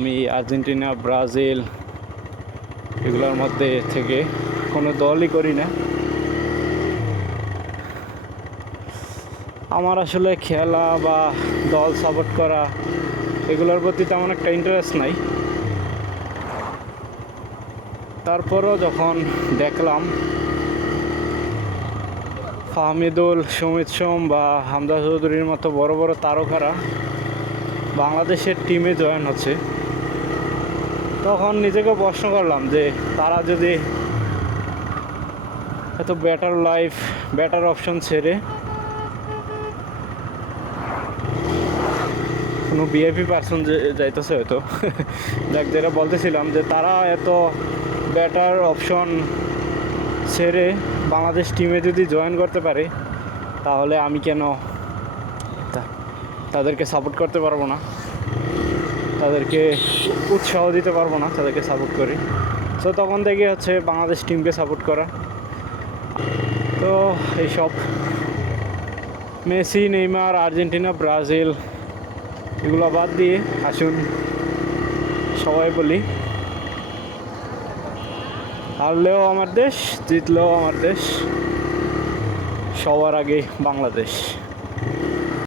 আমি Argentina, Brazil এগুলোর মধ্যে থেকে কোনো দলই করি না। আমার আসলে খেলা বা দল সাপোর্ট করা এগুলোর প্রতি তেমন একটা ইন্টারেস্ট নাই। তারপরও যখন দেখলাম ফাহমিদুল, সুমিত সোম বা হামজা চৌধুরীর মতো বড় বড় তারকারা বাংলাদেশের টিমে জয়েন হচ্ছে, তখন নিজেকে প্রশ্ন করলাম যে তারা যদি এত বেটার লাইফ, বেটার অপশন ছেড়ে কোনো ভিআইপি পার্সন যাইতেছে হয়তো যাক, যেটা বলতেছিলাম যে তারা এত বেটার অপশন ছেড়ে বাংলাদেশ টিমে যদি জয়েন করতে পারে, তাহলে আমি কেন তাদেরকে সাপোর্ট করতে পারবো না, তাদেরকে উৎসাহ দিতে পারবো না, তাদেরকে সাপোর্ট করি। তো তখন থেকে হচ্ছে বাংলাদেশ টিমকে সাপোর্ট করা। তো এইসব মেসি, নেইমার, আর্জেন্টিনা, ব্রাজিল এগুলো বাদ দিয়ে আসুন সবাই বলি, হারলেও আমার দেশ, জিতলেও আমার দেশ, সবার আগে বাংলাদেশ।